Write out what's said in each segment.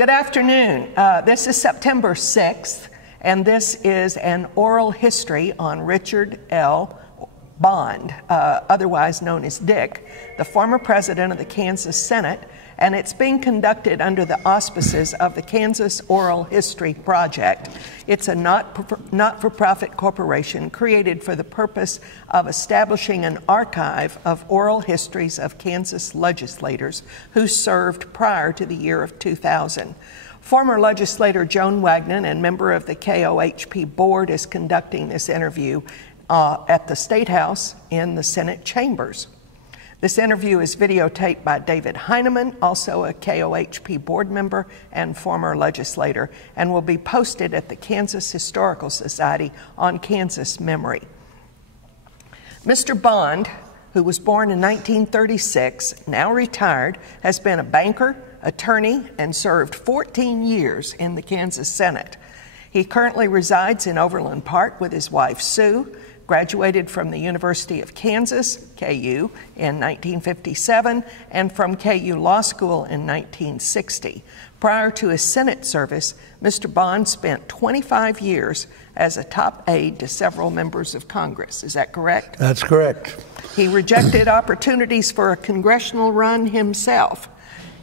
Good afternoon. This is September 6th, and this is an oral history on Richard L. Bond, otherwise known as Dick, the former president of the Kansas Senate, and it's being conducted under the auspices of the Kansas Oral History Project. It's a not-for-profit corporation created for the purpose of establishing an archive of oral histories of Kansas legislators who served prior to the year of 2000. Former legislator Joan Wagnon and member of the KOHP board is conducting this interview at the State House in the Senate chambers. This interview is videotaped by David Heineman, also a KOHP board member and former legislator, and will be posted at the Kansas Historical Society on Kansas Memory. Mr. Bond, who was born in 1936, now retired, has been a banker, attorney, and served 14 years in the Kansas Senate. He currently resides in Overland Park with his wife, Sue, graduated from the University of Kansas, KU, in 1957, and from KU Law School in 1960. Prior to his Senate service, Mr. Bond spent 25 years as a top aide to several members of Congress. Is that correct? That's correct. He rejected opportunities for a congressional run himself.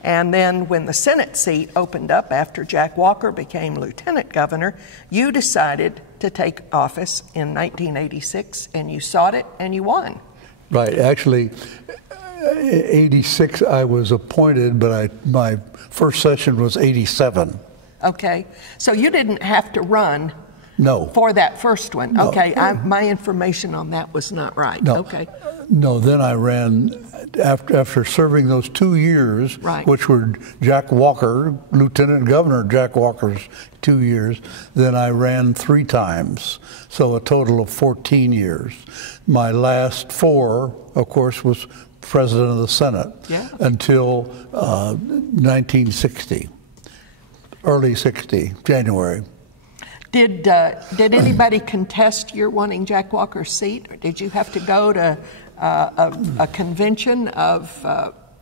And then when the Senate seat opened up after Jack Walker became lieutenant governor, you decided to take office in 1986, and you sought it and you won. Right. Actually, 86 I was appointed, but my first session was 87. Okay. So you didn't have to run for that first one. No. Okay. My information on that was not right. No. Okay. No, then I ran, after serving those 2 years, right, which were Jack Walker, Lieutenant Governor Jack Walker's 2 years, then I ran 3 times, so a total of 14 years. My last 4, of course, was President of the Senate until 1960, early 60, January. Did anybody contest your wanting Jack Walker's seat, or did you have to go to a convention of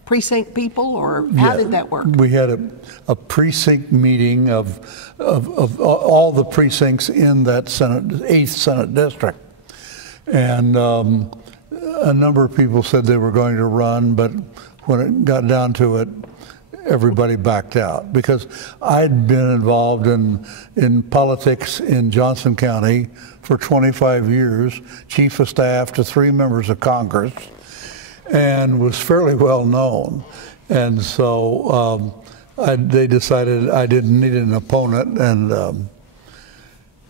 precinct people, or how did that work? We had a precinct meeting of all the precincts in that Senate, 8th Senate District. And a number of people said they were going to run, but when it got down to it, everybody backed out, because I'd been involved in politics in Johnson County for 25 years, chief of staff to 3 members of Congress, and was fairly well known. And so they decided I didn't need an opponent, and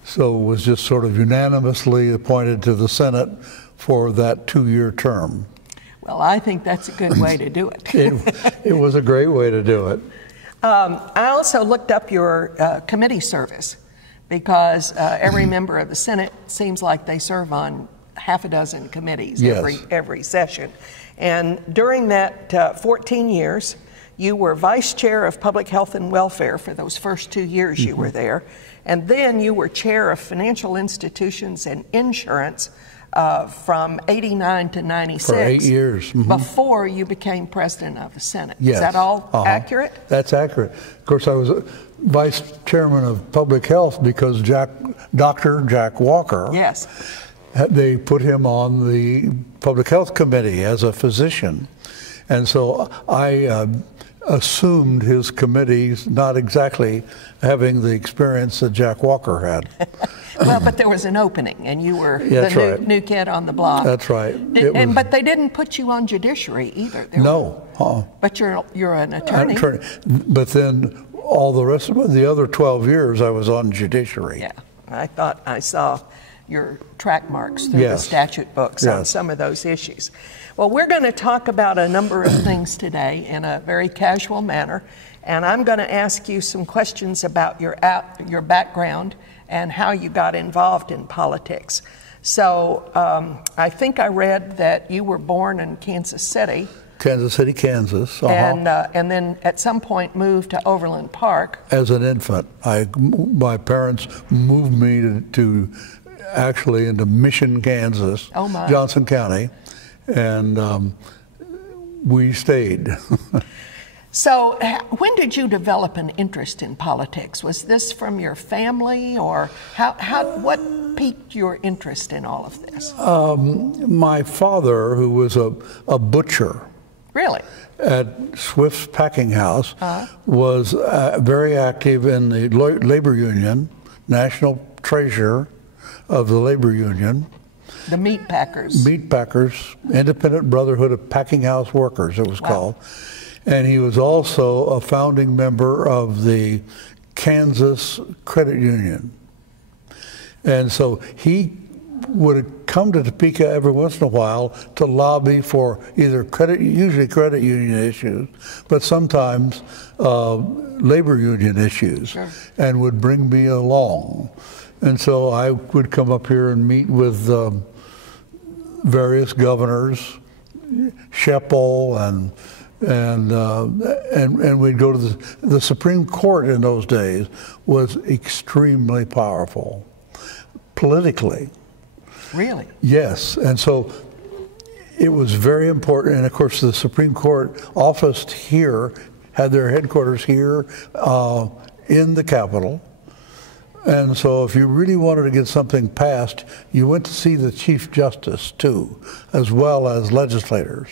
so was just sort of unanimously appointed to the Senate for that 2-year term. Well, I think that's a good way to do it. It was a great way to do it. I also looked up your committee service, because every member of the Senate seems like they serve on half a dozen committees every session. And during that 14 years, you were vice chair of Public Health and Welfare for those first 2 years you were there. And then you were chair of Financial Institutions and Insurance from 89 to 96. For 8 years. Before you became president of the Senate. Yes. Is that all accurate? That's accurate. Of course, I was vice chairman of public health because Dr. Jack Walker, they put him on the public health committee as a physician. And so I assumed his committees, not exactly having the experience that Jack Walker had. Well, but there was an opening, and you were the new kid on the block. That's right. But they didn't put you on judiciary either. But you're an attorney. But then all the rest of the other 12 years, I was on judiciary. Yeah, I thought I saw your track marks through the statute books on some of those issues. Well, we're going to talk about a number of things today in a very casual manner, and I'm going to ask you some questions about your background and how you got involved in politics. So I think I read that you were born in Kansas City. Kansas. And then at some point moved to Overland Park. As an infant, my parents moved me to actually into Mission, Kansas, Johnson County, and we stayed. So when did you develop an interest in politics? Was this from your family, or what piqued your interest in all of this? My father, who was a butcher, Really? at Swift's Packing House, was very active in the labor union, national treasurer of the labor union. The meat packers. Meat packers, Independent Brotherhood of Packing House Workers, it was called. And he was also a founding member of the Kansas Credit Union. And so he would come to Topeka every once in a while to lobby for either usually credit union issues, but sometimes labor union issues, sure, and would bring me along. And so I would come up here and meet with various governors, Sheppel, and we'd go to the Supreme Court in those days was extremely powerful politically. Really? Yes, and so it was very important. And of course, the Supreme Court office here had their headquarters here in the Capitol. And so if you really wanted to get something passed, you went to see the Chief Justice too, as well as legislators.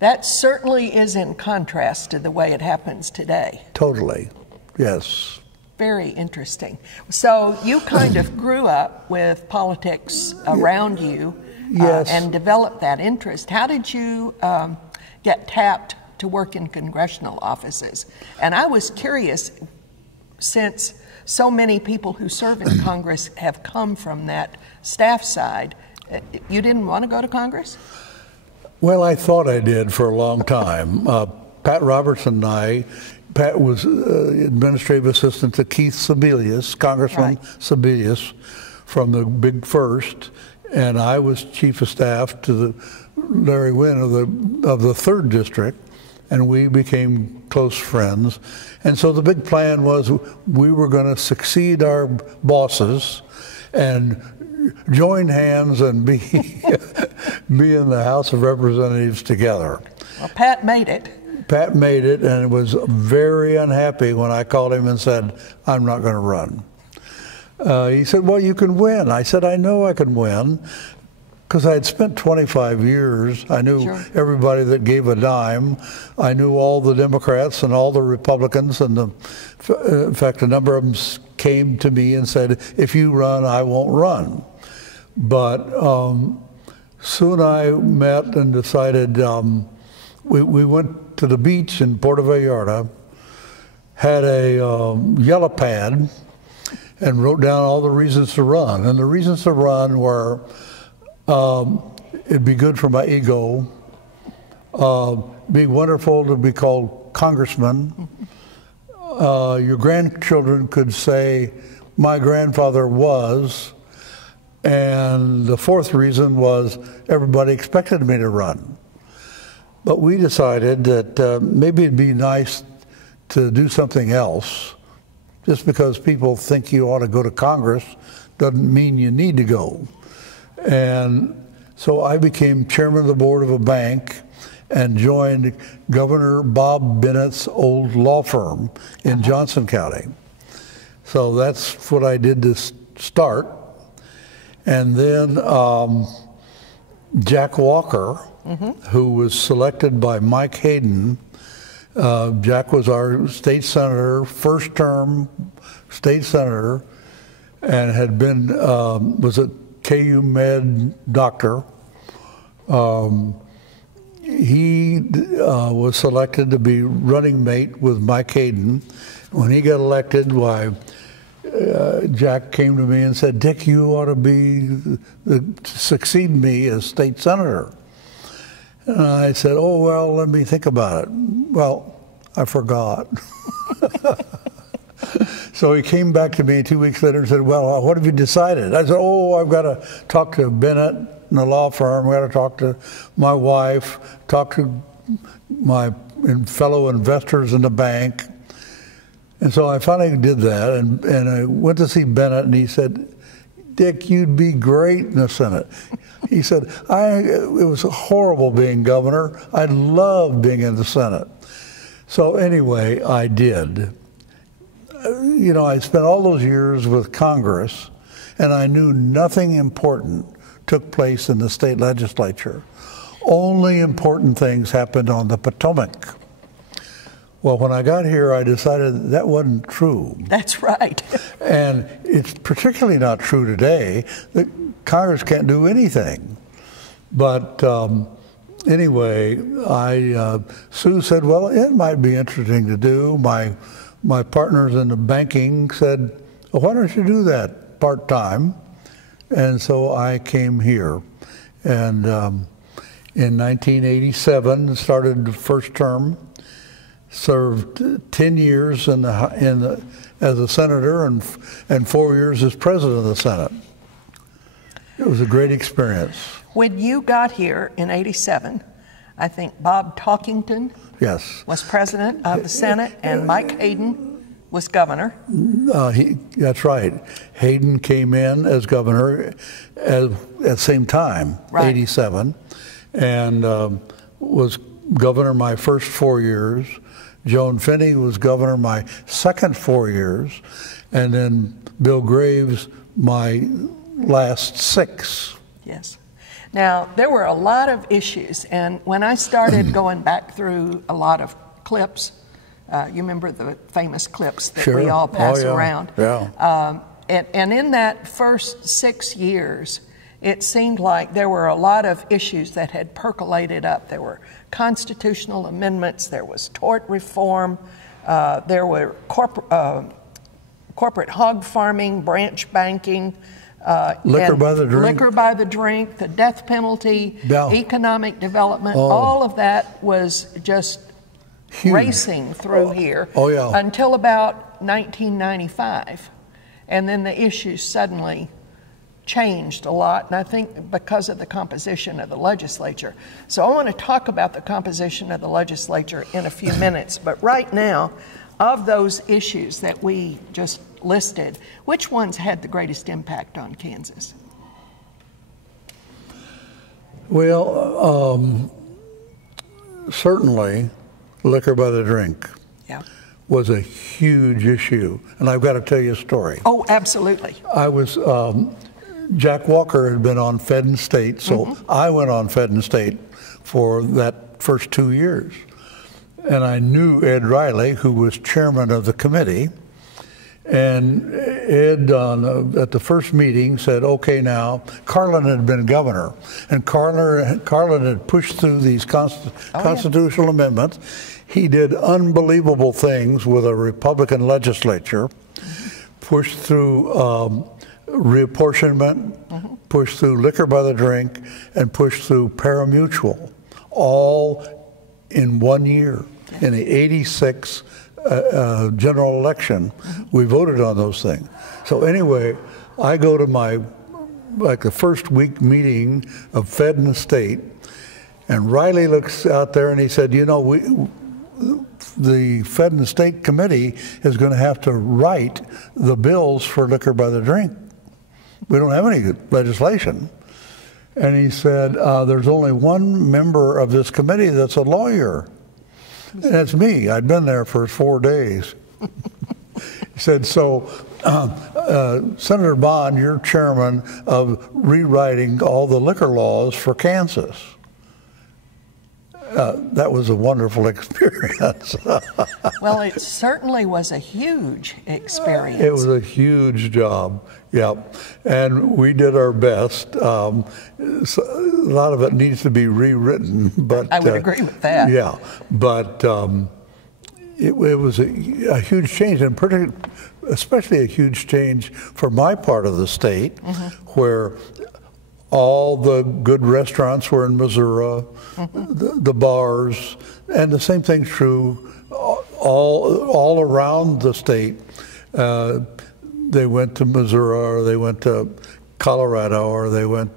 That certainly is in contrast to the way it happens today. Totally, yes. Very interesting. So you kind of grew up with politics around you, yes, and developed that interest. How did you get tapped to work in congressional offices? And I was curious, since so many people who serve in Congress have come from that staff side, you didn't want to go to Congress? Well, I thought I did for a long time. Pat Robertson and Pat was administrative assistant to Keith Sebelius, Congressman Sebelius from the Big First, and I was chief of staff to the Larry Wynn of the 3rd District, and we became close friends. And so the big plan was we were going to succeed our bosses and join hands and be in the House of Representatives together. Well, Pat made it. Pat made it, and was very unhappy when I called him and said, I'm not going to run. He said, well, you can win. I said, I know I can win, because I had spent 25 years. I knew everybody that gave a dime. I knew all the Democrats and all the Republicans, and in fact, a number of them came to me and said, if you run, I won't run. But soon I met and decided, we went to the beach in Puerto Vallarta, had a yellow pad, and wrote down all the reasons to run. And the reasons to run were, it'd be good for my ego, be wonderful to be called congressman. Your grandchildren could say, my grandfather was, and the 4th reason was everybody expected me to run. But we decided that maybe it'd be nice to do something else. Just because people think you ought to go to Congress doesn't mean you need to go. And so I became chairman of the board of a bank and joined Governor Bob Bennett's old law firm in Johnson County. So that's what I did to start. And then Jack Walker, who was selected by Mike Hayden. Jack was our state senator, first term state senator, and had been, was a KU Med doctor. He was selected to be running mate with Mike Hayden. When he got elected, Jack came to me and said, Dick, you ought to succeed me as state senator. And I said, oh, well, let me think about it. Well, I forgot. So he came back to me 2 weeks later and said, well, what have you decided? I said, oh, I've got to talk to Bennett in the law firm. I've got to talk to my wife, talk to my fellow investors in the bank. And so I finally did that, and I went to see Bennett, and he said, Dick, you'd be great in the Senate. He said, it was horrible being governor. I love being in the Senate. So anyway, I did. You know, I spent all those years with Congress, and I knew nothing important took place in the state legislature. Only important things happened on the Potomac. Well, when I got here, I decided that wasn't true. That's right. And it's particularly not true today that Congress can't do anything. But anyway, Sue said, well, it might be interesting to do. My partners in the banking said, well, why don't you do that part-time? And so I came here. And in 1987, started the first term, served 10 years as a senator and 4 years as president of the Senate. It was a great experience. When you got here in '87, I think Bob Talkington was president of the Senate and Mike Hayden was governor. That's right. Hayden came in as governor at the same time, right. '87, and was governor my first 4 years. Joan Finney was governor my second 4 years, and then Bill Graves my last 6. Yes. Now, there were a lot of issues, and when I started going back through a lot of clips, you remember the famous clips that we all pass around. Yeah. And in that first 6 years, it seemed like there were a lot of issues that had percolated up. There were constitutional amendments, there was tort reform, there were corporate hog farming, branch banking, liquor by the drink, the death penalty, economic development, all of that was just huge. Racing through here until about 1995. And then the issues suddenly changed a lot, and I think because of the composition of the legislature. So I want to talk about the composition of the legislature in a few minutes, but right now, of those issues that we just listed, which ones had the greatest impact on Kansas? Well, certainly liquor by the drink was a huge issue, and I've got to tell you a story. Oh, absolutely. I was, Jack Walker had been on Fed and State, so I went on Fed and State for that first 2 years. And I knew Ed Riley, who was chairman of the committee, and Ed, at the first meeting, said, okay, now, Carlin had been governor, and Carlin had pushed through these constitutional amendments. He did unbelievable things with a Republican legislature, pushed through reapportionment, pushed through liquor by the drink, and pushed through parimutuel, all in 1 year. In the '86 general election, we voted on those things. So anyway, I go to the first week meeting of Fed and State, and Riley looks out there and he said, you know, the Fed and State committee is going to have to write the bills for liquor by the drink. We don't have any legislation. And he said, there's only one member of this committee that's a lawyer. And that's me. I'd been there for 4 days. He said, so Senator Bond, you're chairman of rewriting all the liquor laws for Kansas. That was a wonderful experience. Well, it certainly was a huge experience. It was a huge job, and we did our best. So a lot of it needs to be rewritten, but I would agree with that. Yeah, but it was a huge change, and especially a huge change for my part of the state, where all the good restaurants were in Missouri, the bars, and the same thing's true all around the state. They went to Missouri, or they went to Colorado, or they went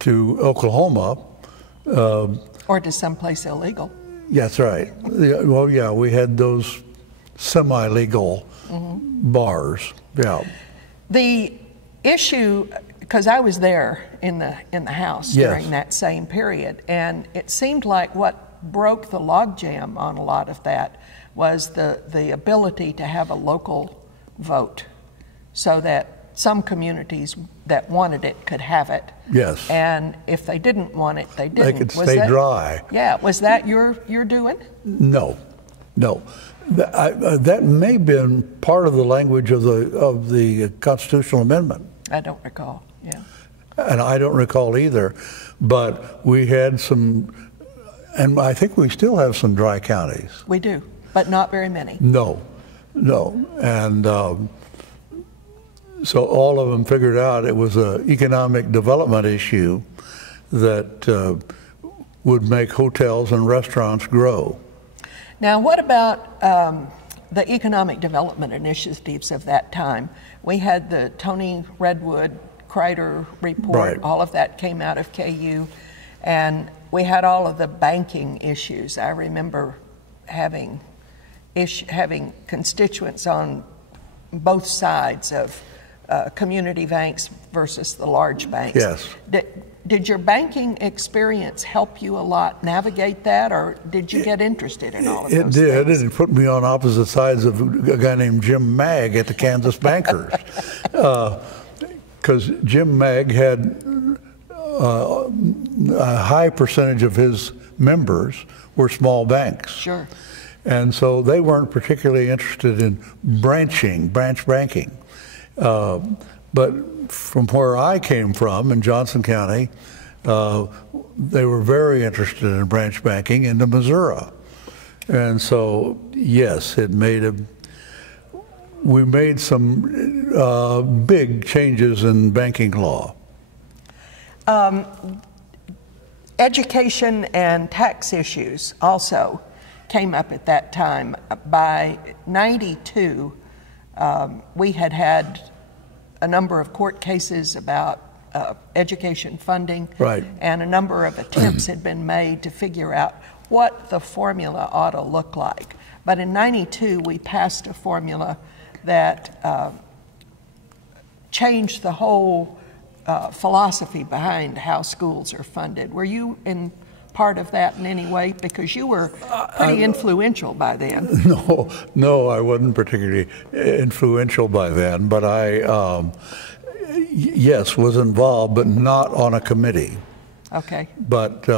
to Oklahoma. Or to someplace illegal. That's right. Well, yeah, we had those semi-legal bars. Yeah. The issue, because I was there in the House during that same period, and it seemed like what broke the logjam on a lot of that was the ability to have a local vote, so that some communities that wanted it could have it. Yes. And if they didn't want it, they didn't. They could stay dry. Yeah. Was that your doing? No. That may have been part of the language of the constitutional amendment. I don't recall. Yeah. And I don't recall either. But we had some, and I think we still have some dry counties. We do, but not very many. No. And so all of them figured out it was an economic development issue that would make hotels and restaurants grow. Now, what about the economic development initiatives of that time? We had the Tony Redwood Kreider report. Right. All of that came out of KU. And we had all of the banking issues. I remember having constituents on both sides of community banks versus the large banks. Yes. Did your banking experience help you a lot navigate that, or did you get interested in all of those things? It did. It put me on opposite sides of a guy named Jim Magg at the Kansas Bankers. Because Jim Magg had a high percentage of his members were small banks. Sure. And so they weren't particularly interested in branch banking. But from where I came from in Johnson County, they were very interested in branch banking into Missouri. And so, yes, we made some big changes in banking law. Education and tax issues also came up at that time. By 92, we had a number of court cases about education funding, right, and a number of attempts had been made to figure out what the formula ought to look like. But in 92, we passed a formula that changed the whole philosophy behind how schools are funded. Were you in part of that in any way? Because you were pretty influential by then. No, I wasn't particularly influential by then, but I, yes, was involved, but not on a committee. Okay. But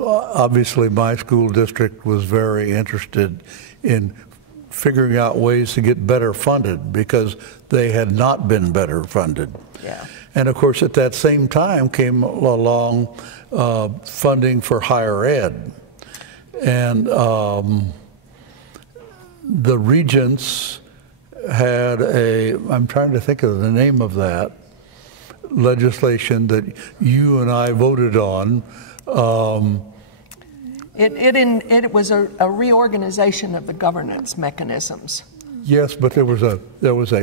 obviously my school district was very interested in figuring out ways to get better funded because they had not been better funded. Yeah. And of course, at that same time came along funding for higher ed. And the regents had I'm trying to think of the name of that, legislation that you and I voted on. It was a reorganization of the governance mechanisms. Yes, but there was a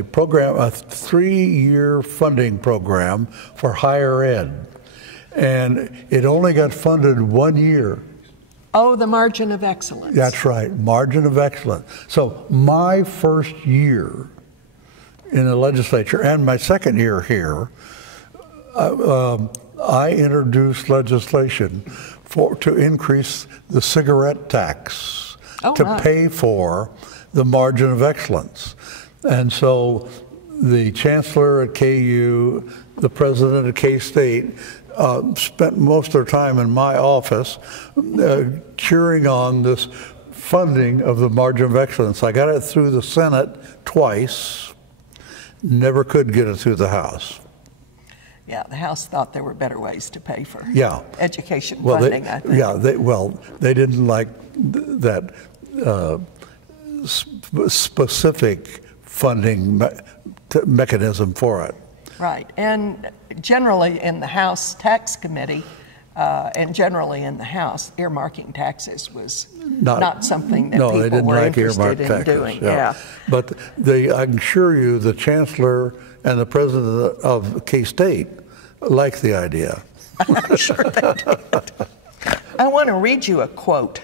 program, a 3-year funding program for higher ed, and it only got funded 1 year. Oh, the margin of excellence. That's right, margin of excellence. So my first year in the legislature and my second year here, I introduced legislation to increase the cigarette tax pay for the margin of excellence. And so the chancellor at KU, the president at K-State, spent most of their time in my office cheering on this funding of the margin of excellence. I got it through the Senate twice, never could get it through the House. Yeah, the House thought there were better ways to pay for education funding, I think. Yeah, they didn't like that specific funding mechanism for it. Right, and generally in the House Tax Committee and generally in the House, earmarking taxes was not something that people were interested in doing. Yeah. But I can assure you the chancellor and the president of K-State liked the idea. I'm sure they did. I want to read you a quote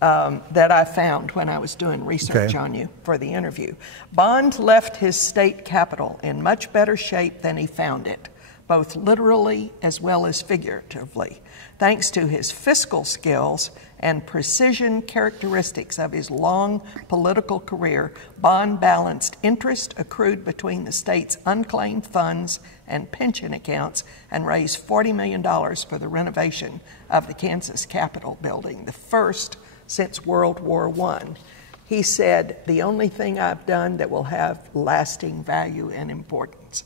that I found when I was doing research on you for the interview. Bond left his state capital in much better shape than he found it. both literally as well as figuratively. Thanks to his fiscal skills and precision characteristics of his long political career, Bond balanced interest accrued between the state's unclaimed funds and pension accounts and raised $40 million for the renovation of the Kansas Capitol building, the first since World War I. He said, "The only thing I've done that will have lasting value and importance."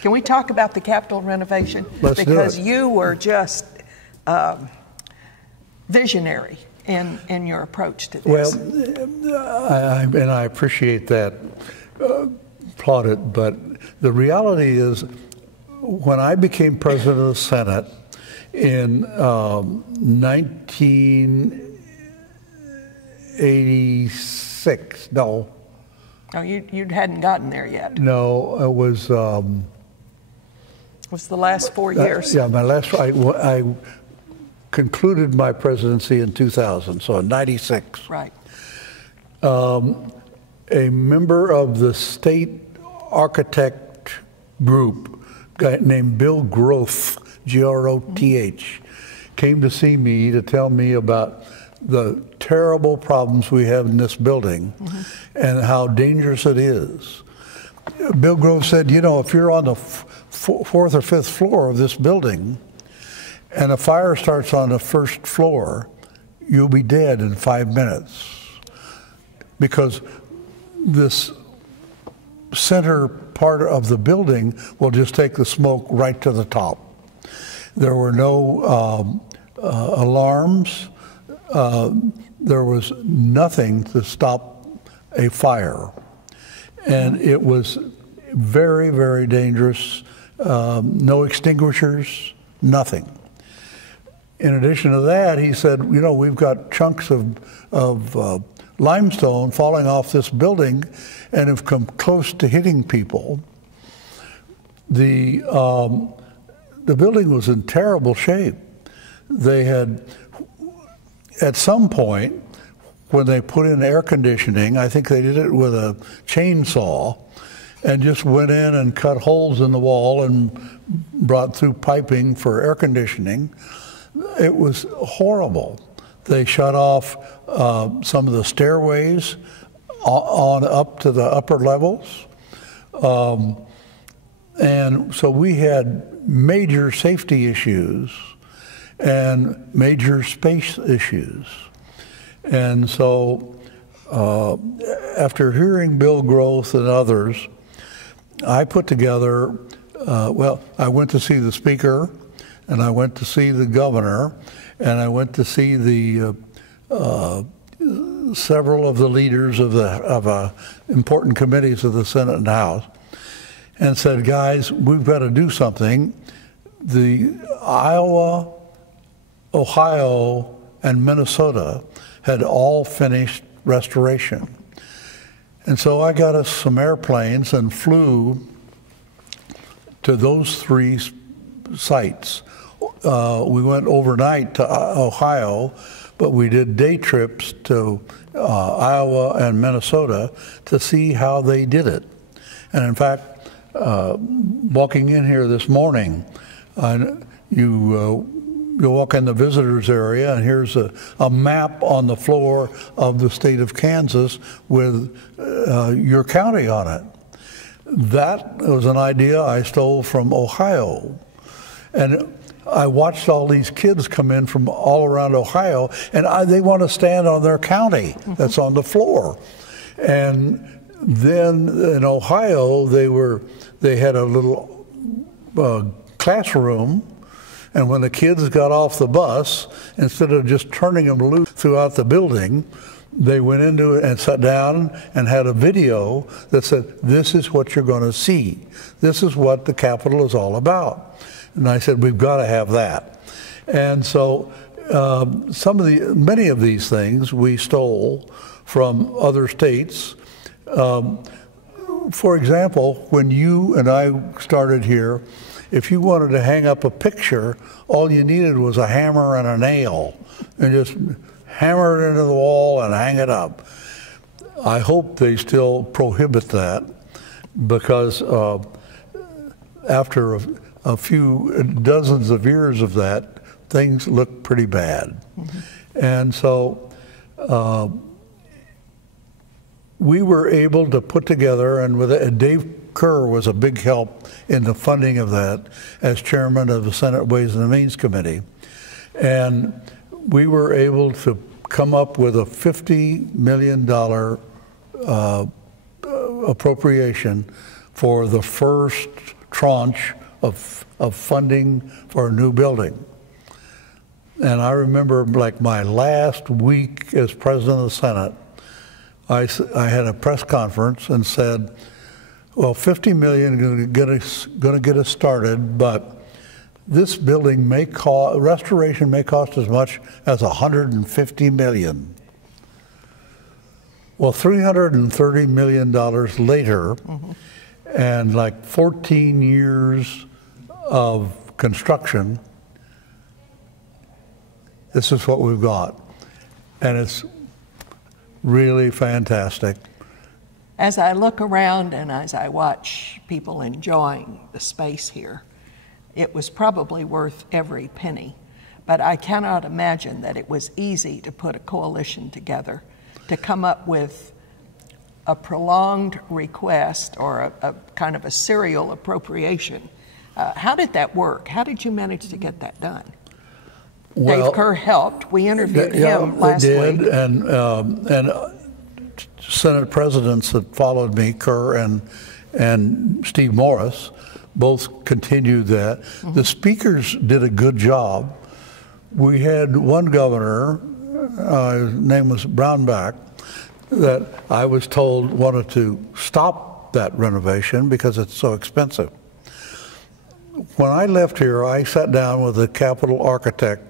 Can we talk about the Capitol renovation? Let's because do it. You were just visionary in your approach to this. Well, I appreciate that, applauded, but the reality is when I became president of the Senate in 1986, no. Oh, you hadn't gotten there yet. No, it was... It was the last 4 years. Yeah, I concluded my presidency in 2000, so in 96. Right. A member of the state architect group, a guy named Bill Groth, G-R-O-T-H, came to see me to tell me about the terrible problems we have in this building and how dangerous it is. Bill Groth said, you know, if you're on the fourth or fifth floor of this building and a fire starts on the first floor, you'll be dead in 5 minutes, because this center part of the building will just take the smoke right to the top. There were no alarms. There was nothing to stop a fire. And it was very, very dangerous. No extinguishers, nothing. In addition to that, he said, you know, we've got chunks of limestone falling off this building and have come close to hitting people. The building was in terrible shape. They had, at some point, when they put in air conditioning, I think they did it with a chainsaw and just went in and cut holes in the wall and brought through piping for air conditioning. It was horrible. They shut off some of the stairways on up to the upper levels. And so we had major safety issues and major space issues. And so after hearing Bill Groth and others, I put together, well, I went to see the Speaker, and I went to see the Governor, and I went to see the several of the leaders of important committees of the Senate and House, and said, guys, we've got to do something. The Iowa, Ohio, and Minnesota had all finished restoration. And so I got us some airplanes and flew to those three sites. We went overnight to Ohio, but we did day trips to Iowa and Minnesota to see how they did it. And in fact, walking in here this morning, you walk in the visitors area, and here's a map on the floor of the state of Kansas with your county on it. That was an idea I stole from Ohio. And I watched all these kids come in from all around Ohio, and they want to stand on their county that's on the floor. And then in Ohio, they had a little classroom. And when the kids got off the bus, instead of just turning them loose throughout the building, they went into it and sat down and had a video that said, this is what you're going to see. This is what the Capitol is all about. And I said, we've got to have that. And so many of these things we stole from other states. For example, when you and I started here, if you wanted to hang up a picture, all you needed was a hammer and a nail, and just hammer it into the wall and hang it up. I hope they still prohibit that, because after a few dozens of years of that, things looked pretty bad. And so we were able to put together, and with Dave Kerr was a big help in the funding of that as chairman of the Senate Ways and Means Committee. And we were able to come up with a $50 million appropriation for the first tranche of funding for a new building. And I remember, like, my last week as president of the Senate, I had a press conference and said, well, $50 million is going to get us started, but this building restoration may cost as much as $150 million. Well, $330 million later, and like 14 years of construction, this is what we've got. And it's really fantastic. As I look around and as I watch people enjoying the space here, it was probably worth every penny. But I cannot imagine that it was easy to put a coalition together to come up with a prolonged request or a kind of a serial appropriation. How did that work? How did you manage to get that done? Well, Dave Kerr helped. We interviewed him last week. And Senate presidents that followed me, Kerr and Steve Morris, both continued that. The speakers did a good job. We had one governor, his name was Brownback, that I was told wanted to stop that renovation because it's so expensive. When I left here, I sat down with the Capitol architect,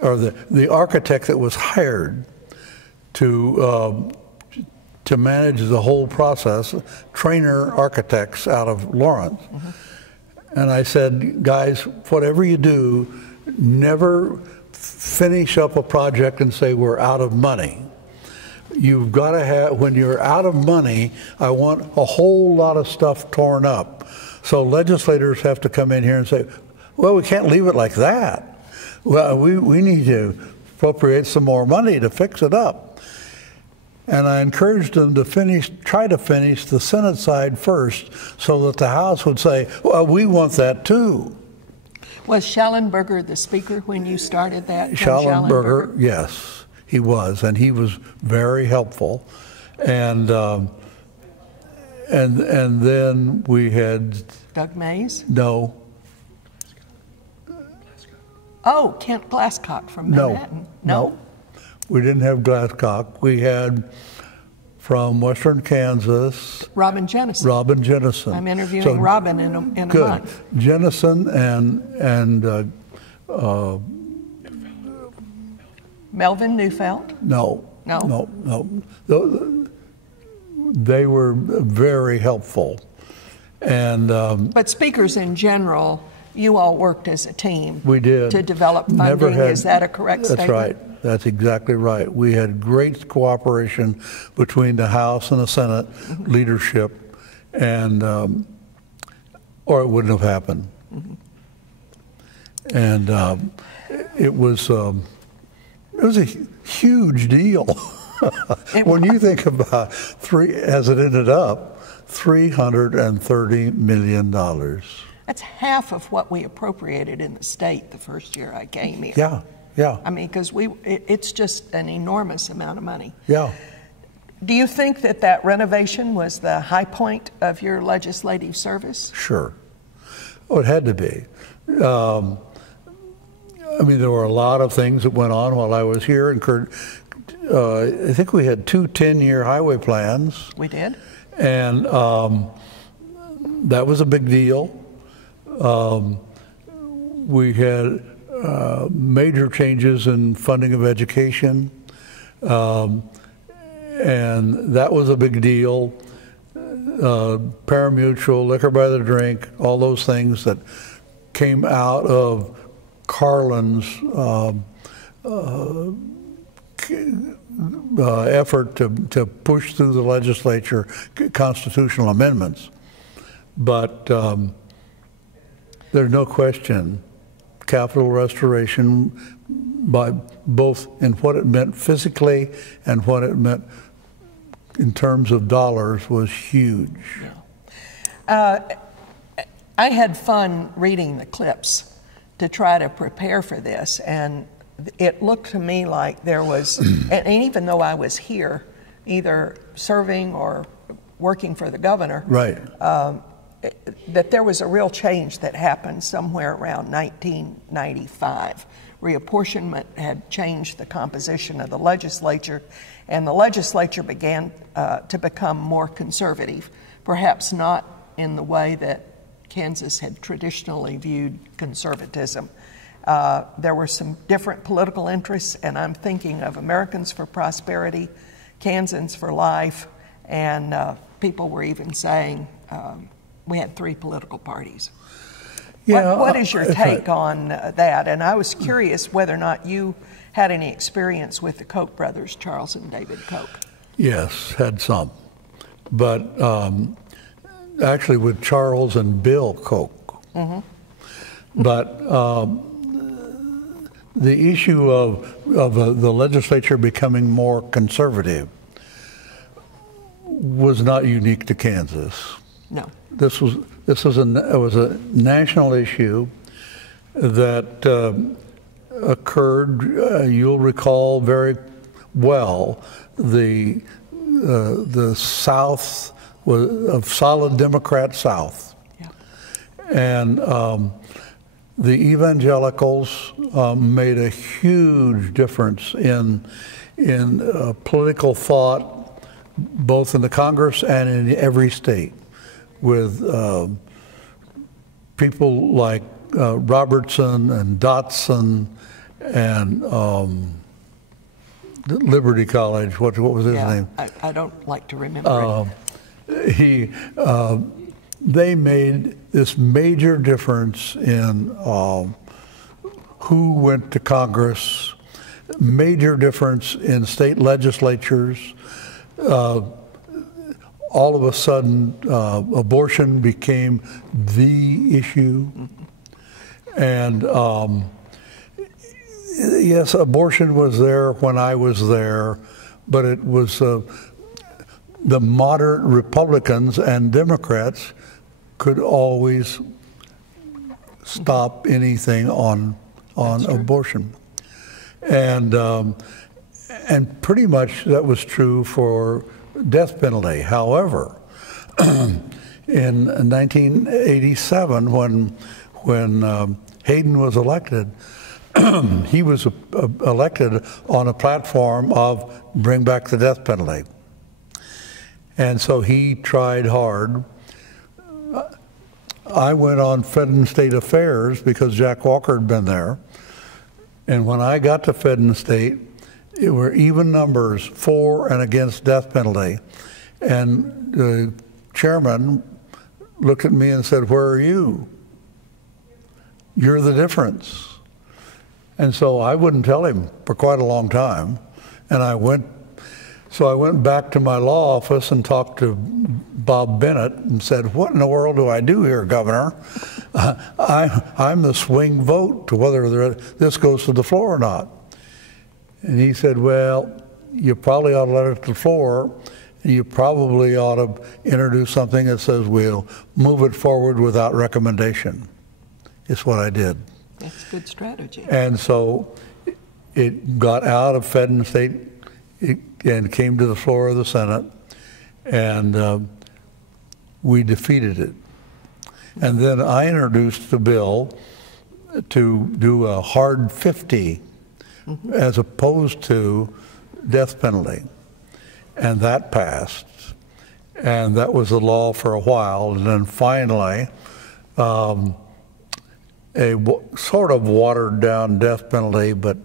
or the architect that was hired to manage the whole process, Trainer Architects out of Lawrence. And I said, guys, whatever you do, never finish up a project and say we're out of money. You've got to have, when you're out of money, I want a whole lot of stuff torn up. So legislators have to come in here and say, well, we can't leave it like that. Well, we need to appropriate some more money to fix it up. And I encouraged them to try to finish the Senate side first so that the House would say, well, we want that too. Was Schallenberger the speaker when you started that? Schallenberger, yes, he was, and he was very helpful. And then we had Doug Mays? No. Oh, Kent Glasscock from Manhattan. No. We didn't have Glasscock. We had from Western Kansas. Robin Jennison. Robin Jennison. I'm interviewing Robin in a month. Jennison and Melvin Neufeld? No. They were very helpful. And but speakers in general, you all worked as a team. We did. To develop funding. Is that a correct statement? That's right. That's exactly right. We had great cooperation between the House and the Senate leadership, and or it wouldn't have happened. And it was a huge deal. When you think about as it ended up, $330 million. That's half of what we appropriated in the state the first year I came here. Yeah. I mean, because it's just an enormous amount of money. Yeah. Do you think that renovation was the high point of your legislative service? Sure. Oh, it had to be. I mean, there were a lot of things that went on while I was here. I think we had 2 10-year highway plans. We did. And that was a big deal. We had major changes in funding of education, and that was a big deal. Parimutuel, liquor by the drink, all those things that came out of Carlin's effort to push through the legislature constitutional amendments. But There's no question. Capital restoration, by both in what it meant physically and what it meant in terms of dollars, was huge. Yeah. I had fun reading the clips to try to prepare for this, and it looked to me like there was, and even though I was here, either serving or working for the governor, right, that there was a real change that happened somewhere around 1995. Reapportionment had changed the composition of the legislature, and the legislature began to become more conservative, perhaps not in the way that Kansas had traditionally viewed conservatism. There were some different political interests, and I'm thinking of Americans for Prosperity, Kansans for Life, and people were even saying we had 3 political parties. Yeah, what is your take on that? And I was curious whether or not you had any experience with the Koch brothers, Charles and David Koch. Yes, had some. But actually with Charles and Bill Koch. Mm-hmm. But the issue of the legislature becoming more conservative was not unique to Kansas. No. It was a national issue that occurred. You'll recall very well the South was a solid Democrat South, yeah. And the evangelicals made a huge difference in political thought, both in the Congress and in every state, with people like Robertson and Dotson and Liberty College. What was his name? I don't like to remember it. They made this major difference in who went to Congress, major difference in state legislatures. All of a sudden, abortion became the issue. And yes, abortion was there when I was there, but it was the moderate Republicans and Democrats could always stop anything on abortion. And pretty much that was true for death penalty. However, in 1987, when Hayden was elected, he was elected on a platform of bring back the death penalty. And so he tried hard. I went on Fed and State Affairs because Jack Walker had been there. And when I got to Fed and State, it were even numbers for and against death penalty. And the chairman looked at me and said, "Where are you? You're the difference." And so I wouldn't tell him for quite a long time. And I went back to my law office and talked to Bob Bennett and said, "What in the world do I do here, Governor? I'm the swing vote to whether this goes to the floor or not." And he said, "Well, you probably ought to let it to the floor, and you probably ought to introduce something that says we'll move it forward without recommendation." It's what I did. That's good strategy. And so it got out of Fed and State and came to the floor of the Senate, and we defeated it. And then I introduced the bill to do a hard 50 as opposed to death penalty. And that passed. And that was the law for a while. And then finally, a sort of watered down death penalty, but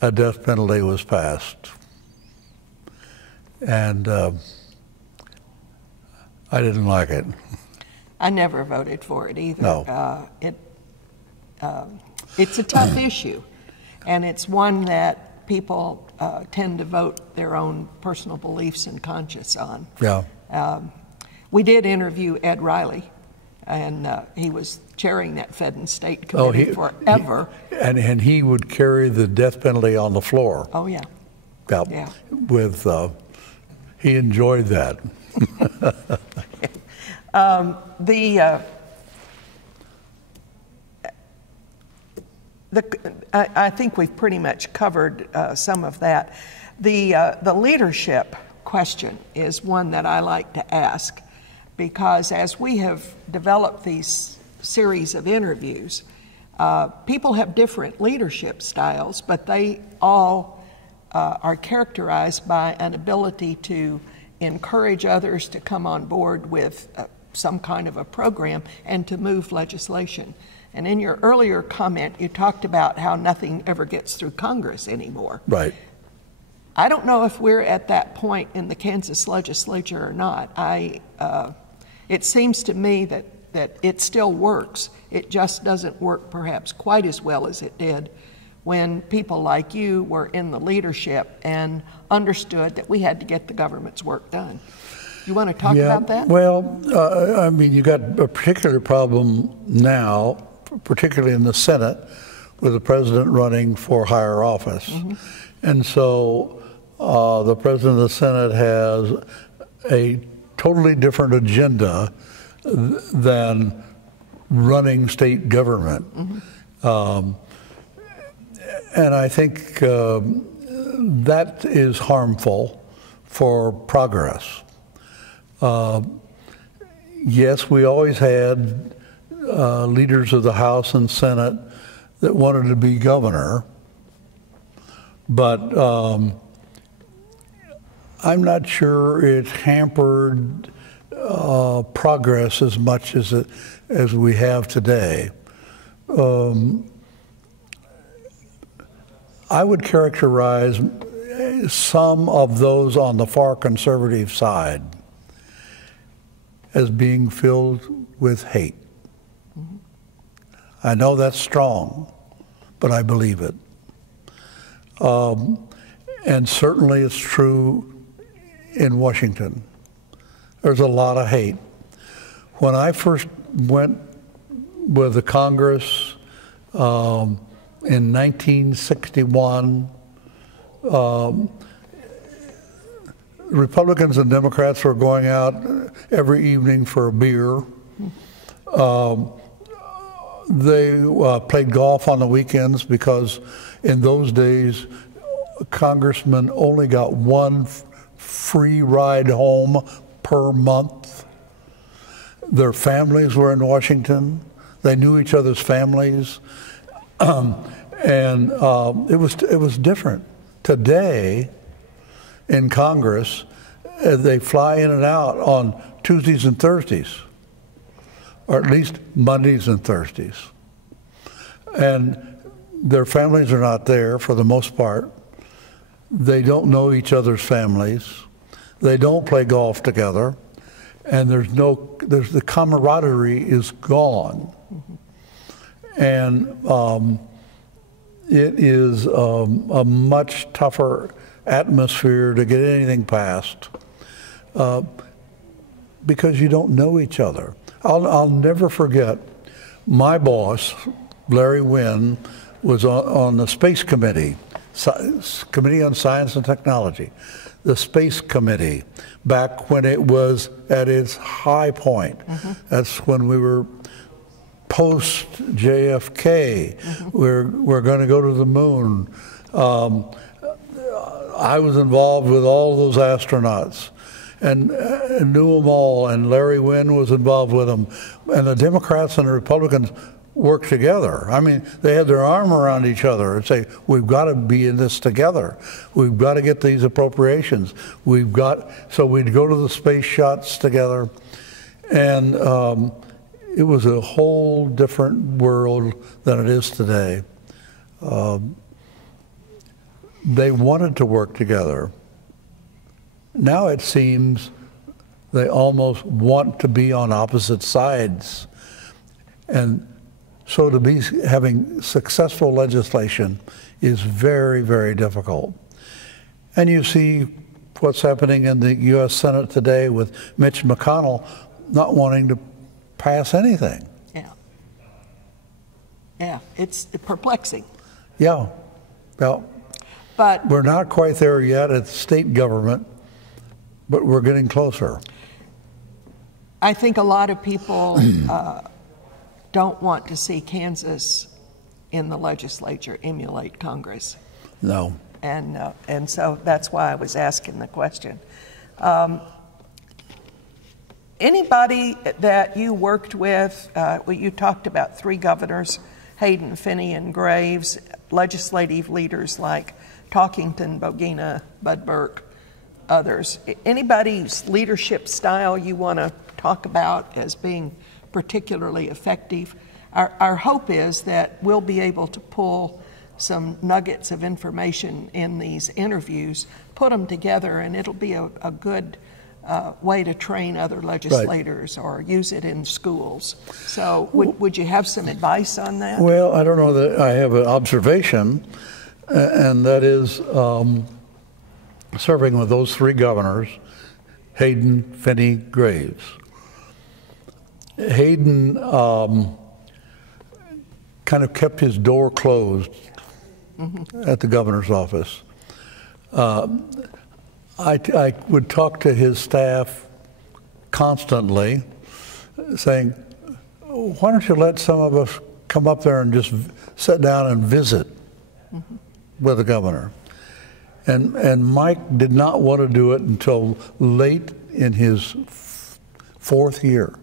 a death penalty was passed. And I didn't like it. I never voted for it either. No. It's a tough issue, and it's one that people tend to vote their own personal beliefs and conscience on. Yeah. We did interview Ed Riley And he was chairing that Fed and State Committee forever. And he would carry the death penalty on the floor. Oh, yeah. Yeah. He enjoyed that. I think we've pretty much covered some of that. The leadership question is one that I like to ask, because as we have developed these series of interviews, people have different leadership styles, but they all are characterized by an ability to encourage others to come on board with some kind of a program and to move legislation. And in your earlier comment, you talked about how nothing ever gets through Congress anymore. Right. I don't know if we're at that point in the Kansas legislature or not. It seems to me that it still works. It just doesn't work perhaps quite as well as it did when people like you were in the leadership and understood that we had to get the government's work done. You want to talk about that? Well, I mean, you got a particular problem now, particularly in the Senate, with the president running for higher office. Mm-hmm. And so the president of the Senate has a totally different agenda than running state government. Mm-hmm. And I think that is harmful for progress. Yes, we always had leaders of the House and Senate that wanted to be governor, but I'm not sure it hampered progress as much as we have today. I would characterize some of those on the far conservative side as being filled with hate. Mm-hmm. I know that's strong, but I believe it. And certainly it's true in Washington. There's a lot of hate. When I first went with the Congress in 1961, Republicans and Democrats were going out every evening for a beer. They played golf on the weekends because in those days, congressmen only got one free ride home per month. Their families were in Washington. They knew each other's families. And it was different. Today, in Congress, they fly in and out on Tuesdays and Thursdays, or at least Mondays and Thursdays. And their families are not there for the most part. They don't know each other's families. They don't play golf together. And the camaraderie is gone. Mm-hmm. And it is a much tougher atmosphere to get anything passed because you don't know each other. I'll never forget my boss, Larry Wynn, was on the Space Committee, Committee on Science and Technology, the Space Committee, back when it was at its high point. Mm-hmm. That's when we were post JFK. Mm-hmm. We're going to go to the moon. I was involved with all those astronauts and knew them all, and Larry Wynn was involved with them. And the Democrats and the Republicans worked together. I mean, they had their arm around each other and say, we've got to be in this together. We've got to get these appropriations. So we'd go to the space shots together. And it was a whole different world than it is today. They wanted to work together. Now it seems they almost want to be on opposite sides. And so to be having successful legislation is very, very difficult. And you see what's happening in the U.S. Senate today with Mitch McConnell not wanting to pass anything. Yeah. Yeah, it's perplexing. Yeah. Well, but we're not quite there yet at state government, but we're getting closer. I think a lot of people don't want to see Kansas in the legislature emulate Congress. No. And so that's why I was asking the question. Anybody that you worked with, well, you talked about 3 governors, Hayden, Finney, and Graves, legislative leaders like Talkington, Bogina, Bud Burke, others. Anybody's leadership style you want to talk about as being particularly effective? Our hope is that we'll be able to pull some nuggets of information in these interviews, put them together, and it'll be a good way to train other legislators or use it in schools. So would you have some advice on that? Well, I don't know that I have an observation, and that is serving with those 3 governors, Hayden, Finney, Graves. Hayden kind of kept his door closed at the governor's office. I would talk to his staff constantly, saying, why don't you let some of us come up there and just sit down and visit with the governor? And Mike did not want to do it until late in his 4th year.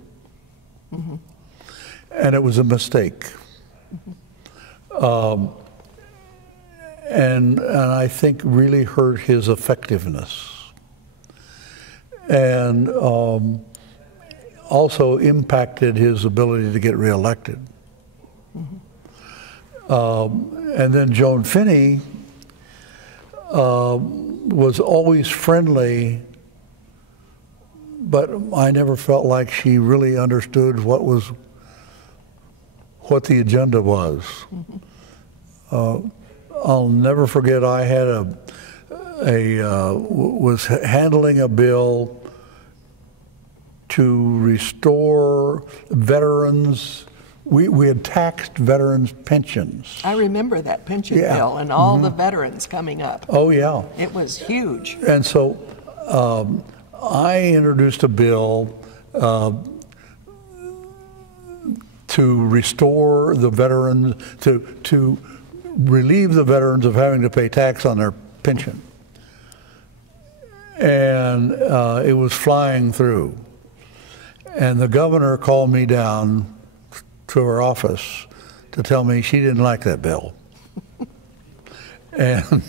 And it was a mistake. And I think really hurt his effectiveness. And also impacted his ability to get reelected. And then Joan Finney was always friendly, but I never felt like she really understood what the agenda was. I'll never forget, I had was handling a bill to restore veterans. We had taxed veterans' pensions. I remember that pension bill and all the veterans coming up. Oh, yeah. It was huge. And so I introduced a bill to restore the veterans, to relieve the veterans of having to pay tax on their pension. And it was flying through. And the governor called me down to her office to tell me she didn't like that bill. And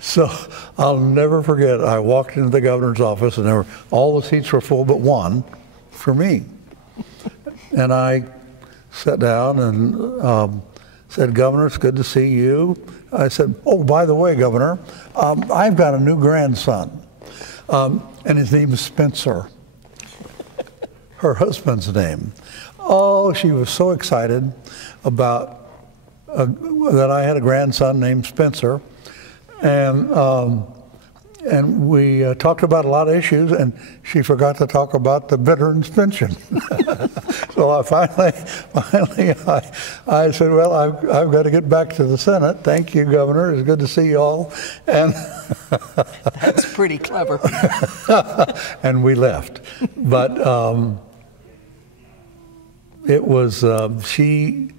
so I'll never forget, I walked into the governor's office and all the seats were full but one for me. And I sat down and said, Governor, it's good to see you. I said, oh, by the way, Governor, I've got a new grandson, and his name is Spencer, her husband's name. Oh, she was so excited about that I had a grandson named Spencer, and we talked about a lot of issues, and she forgot to talk about the veterans' pension. So I finally, I said, well, I've got to get back to the Senate. Thank you, Governor. It's good to see you all. And that's pretty clever. And we left. But it was, she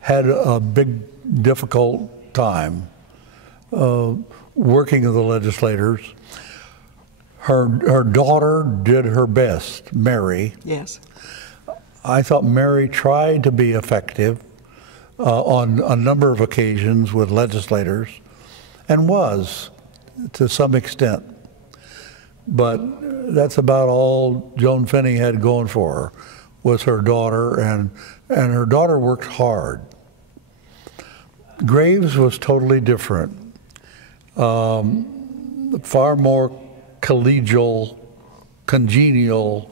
had a big, difficult time working with the legislators. Her daughter did her best, Mary. Yes. I thought Mary tried to be effective on a number of occasions with legislators, and was to some extent. But that's about all Joan Finney had going for her, was her daughter, and her daughter worked hard. Graves was totally different. Far more collegial, congenial,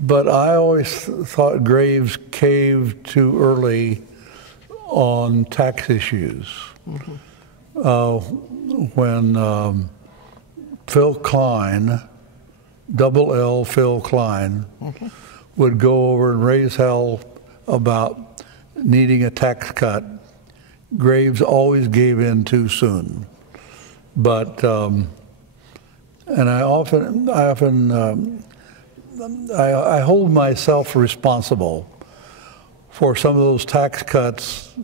but I always thought Graves caved too early on tax issues. When Phil Klein double L Phil Klein, would go over and raise hell about needing a tax cut, Graves always gave in too soon. But and I hold myself responsible for some of those tax cuts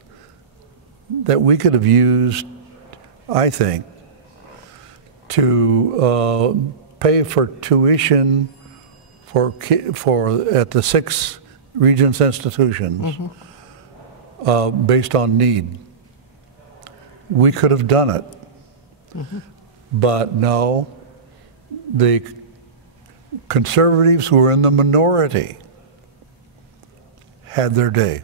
that we could have used, I think, to pay for tuition for at the 6 Regents institutions based on need. We could have done it, but no, the conservatives who were in the minority had their day.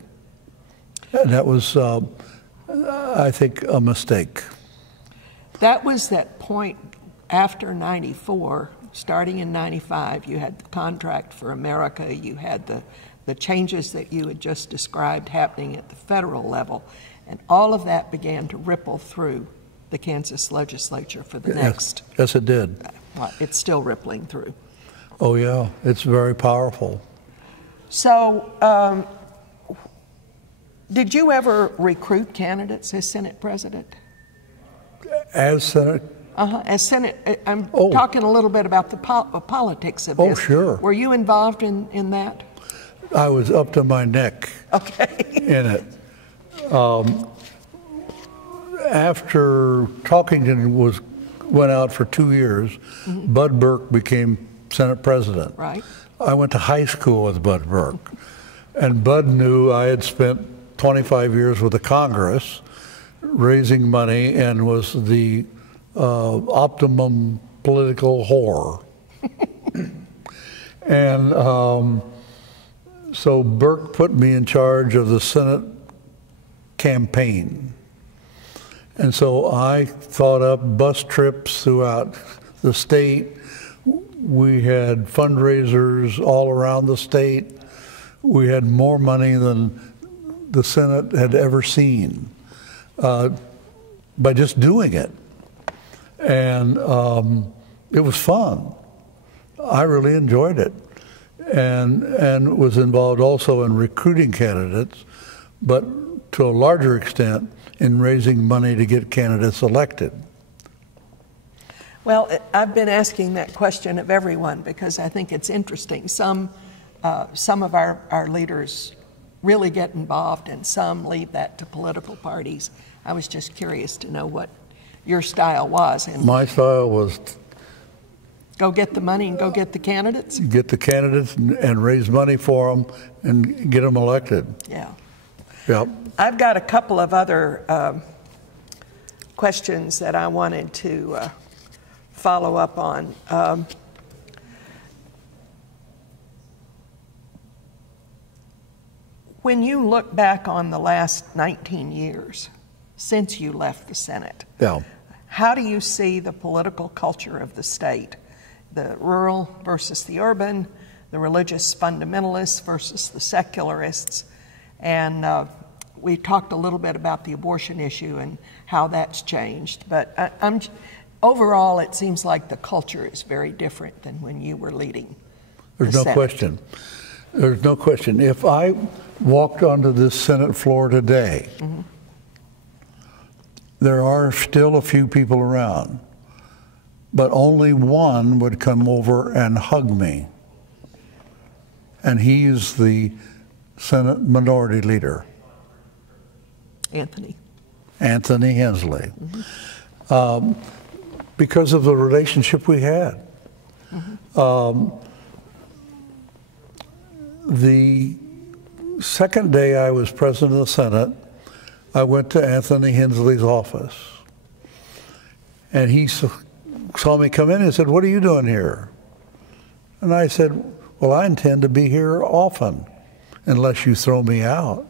And that was, I think, a mistake. That was that point after 94, starting in 95, you had the Contract for America, you had the changes that you had just described happening at the federal level, and all of that began to ripple through the Kansas legislature for the next. Yes, it did. It's still rippling through. Oh, yeah, it's very powerful. So, did you ever recruit candidates as Senate president? As Senate? As Senate, I'm talking a little bit about the politics of this. Oh, sure. Were you involved in that? I was up to my neck in it. After Talkington went out for 2 years, Bud Burke became Senate president. Right. I went to high school with Bud Burke, and Bud knew I had spent 25 years with the Congress raising money and was the optimum political whore. And so Burke put me in charge of the Senate campaign. And so I thought up bus trips throughout the state. We had fundraisers all around the state. We had more money than the Senate had ever seen by just doing it. And it was fun. I really enjoyed it. And was involved also in recruiting candidates, but to a larger extent in raising money to get candidates elected. Well, I've been asking that question of everyone because I think it's interesting. Some of our leaders really get involved and some leave that to political parties. I was just curious to know what your style was. And my style was go get the money and go get the candidates? Get the candidates and raise money for them and get them elected. Yeah. Yep. I've got a couple of other questions that I wanted to follow up on. When you look back on the last 19 years since you left the Senate, how do you see the political culture of the state? The rural versus the urban, the religious fundamentalists versus the secularists. And we talked a little bit about the abortion issue and how that's changed. But overall, it seems like the culture is very different than when you were leading. There's no question. There's no question. If I walked onto this Senate floor today, there are still a few people around, but only one would come over and hug me. And he's the Senate Minority Leader. Anthony Hensley. Because of the relationship we had. The second day I was president of the Senate, I went to Anthony Hensley's office. And he saw me come in and said, "What are you doing here?" And I said, "Well, I intend to be here often, unless you throw me out."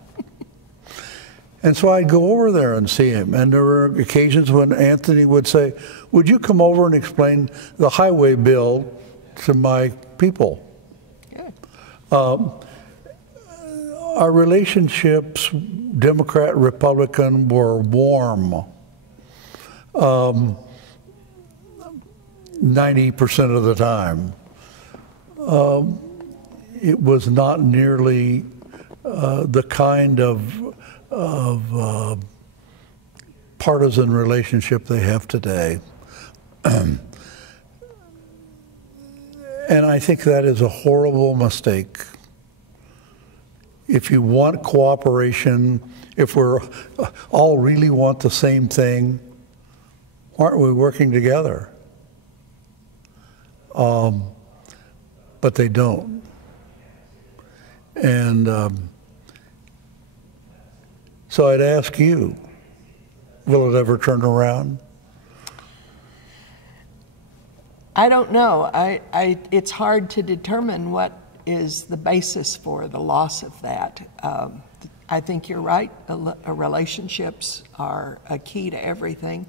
And so I'd go over there and see him. And there were occasions when Anthony would say, "Would you come over and explain the highway bill to my people?" Our relationships, Democrat, Republican, were warm. 90% of the time. it was not nearly the kind of partisan relationship they have today. And I think that is a horrible mistake. If you want cooperation, if we're all really want the same thing, why aren't we working together? But they don't. And so I'd ask you, will it ever turn around? I don't know. It's hard to determine what is the basis for the loss of that. I think you're right. Relationships are a key to everything,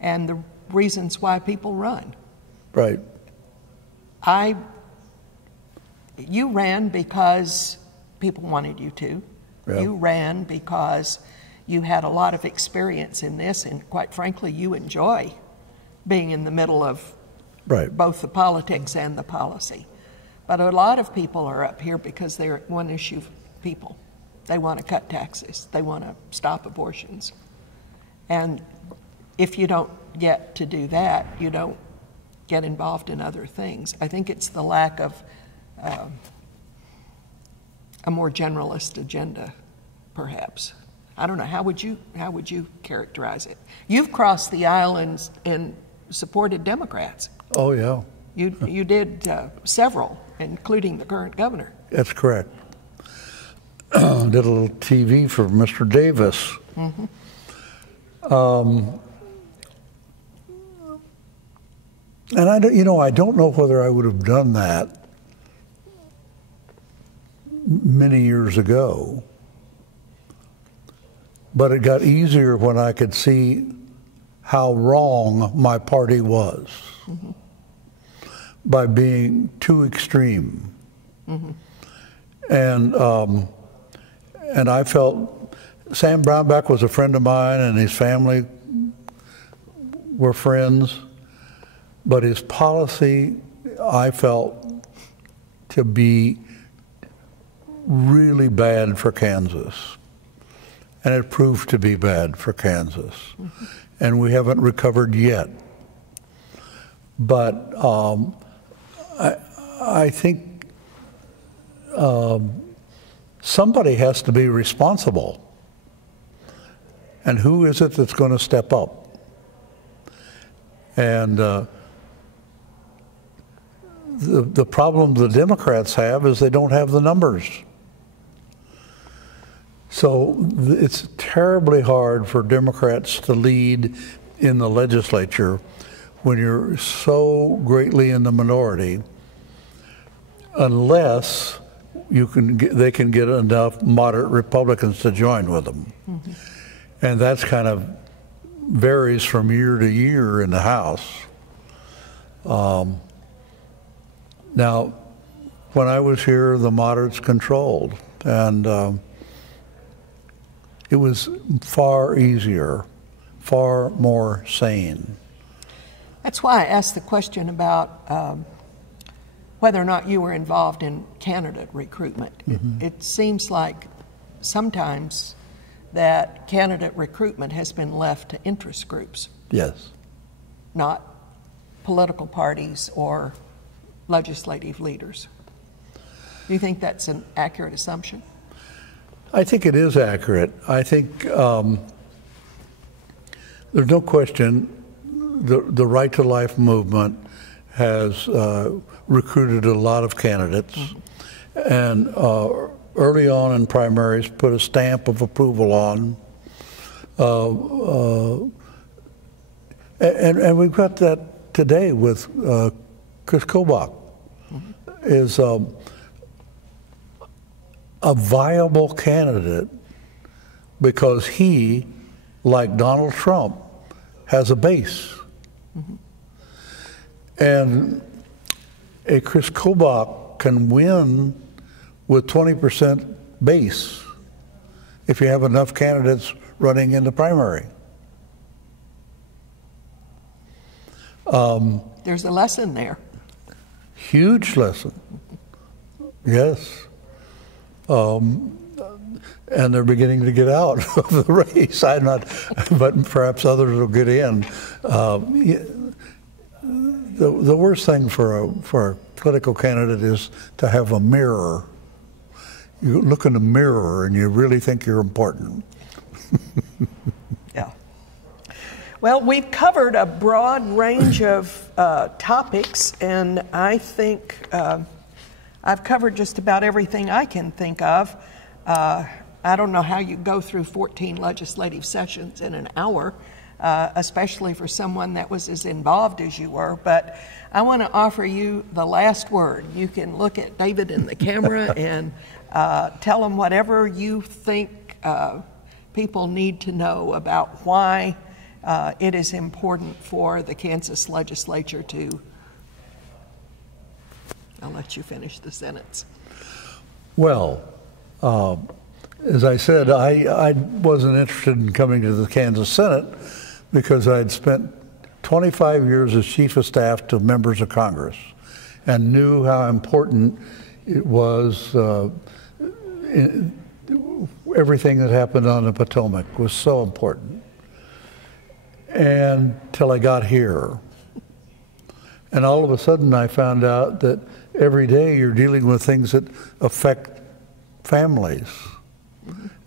and the reasons why people run. Right. You ran because people wanted you to. Yeah. You ran because you had a lot of experience in this, and quite frankly, you enjoy being in the middle of both the politics and the policy. But a lot of people are up here because they're one-issue people. They want to cut taxes. They want to stop abortions. And if you don't get to do that, you don't get involved in other things. I think it's the lack of a more generalist agenda, perhaps. I don't know. How would you characterize it? You've crossed the aisle and supported Democrats. Oh yeah. You did several, including the current governor. That's correct. Did a little TV for Mr. Davis. Mm-hmm. And I don't know whether I would have done that many years ago, but it got easier when I could see how wrong my party was. Mm-hmm. By being too extreme. Mm-hmm. And I felt Sam Brownback was a friend of mine, and his family were friends, but his policy I felt to be really bad for Kansas, and it proved to be bad for Kansas. Mm-hmm. And we haven't recovered yet. But I think somebody has to be responsible. And who is it that's going to step up? And the problem the Democrats have is they don't have the numbers. So it's terribly hard for Democrats to lead in the legislature when you're so greatly in the minority, unless they can get enough moderate Republicans to join with them. Mm-hmm. And that's kind of varies from year to year in the House. Now, when I was here, the moderates controlled, and it was far easier, far more sane. That's why I asked the question about whether or not you were involved in candidate recruitment. Mm-hmm. It seems like sometimes that candidate recruitment has been left to interest groups. Yes. Not political parties or legislative leaders. Do you think that's an accurate assumption? I think it is accurate. I think there's no question the Right to Life movement has recruited a lot of candidates, mm-hmm. and early on in primaries put a stamp of approval on. And we've got that today with Chris Kobach, mm-hmm. is a viable candidate because he, like Donald Trump, has a base. Mm-hmm. And a Chris Kobach can win with 20% base if you have enough candidates running in the primary. There's a lesson there. Huge lesson. Yes. And they're beginning to get out of the race. I'm not, but perhaps others will get in. The worst thing for a political candidate is to have a mirror. You look in the mirror and you really think you're important. Yeah. Well, we've covered a broad range of topics, and I think I've covered just about everything I can think of. I don't know how you go through 14 legislative sessions in an hour, especially for someone that was as involved as you were, but I want to offer you the last word. You can look at David in the camera and tell them whatever you think people need to know about why it is important for the Kansas legislature to... I'll let you finish the sentence. Well, as I said, I wasn't interested in coming to the Kansas Senate because I had spent 25 years as chief of staff to members of Congress and knew how important it was. Everything that happened on the Potomac was so important. And till I got here. And all of a sudden I found out that every day you're dealing with things that affect families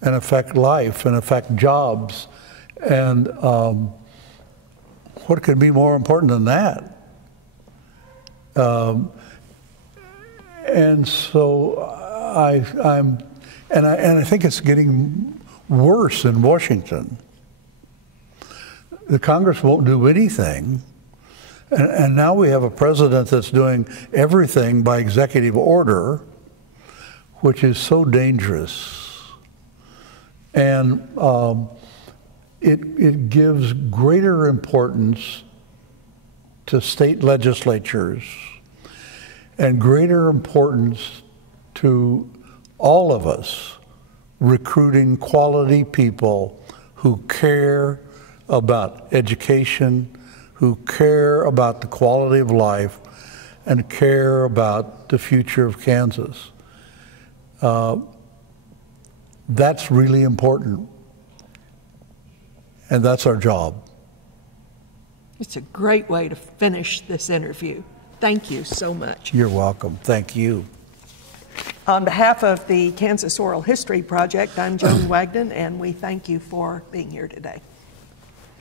and affect life and affect jobs. And what could be more important than that? And so I think it's getting worse in Washington. The Congress won't do anything. And now we have a president that's doing everything by executive order, which is so dangerous. And it gives greater importance to state legislatures and greater importance to all of us recruiting quality people who care about education, who care about the quality of life, and care about the future of Kansas. That's really important, and that's our job. It's a great way to finish this interview. Thank you so much. You're welcome. Thank you. On behalf of the Kansas Oral History Project, I'm Joan Wagnon, and we thank you for being here today.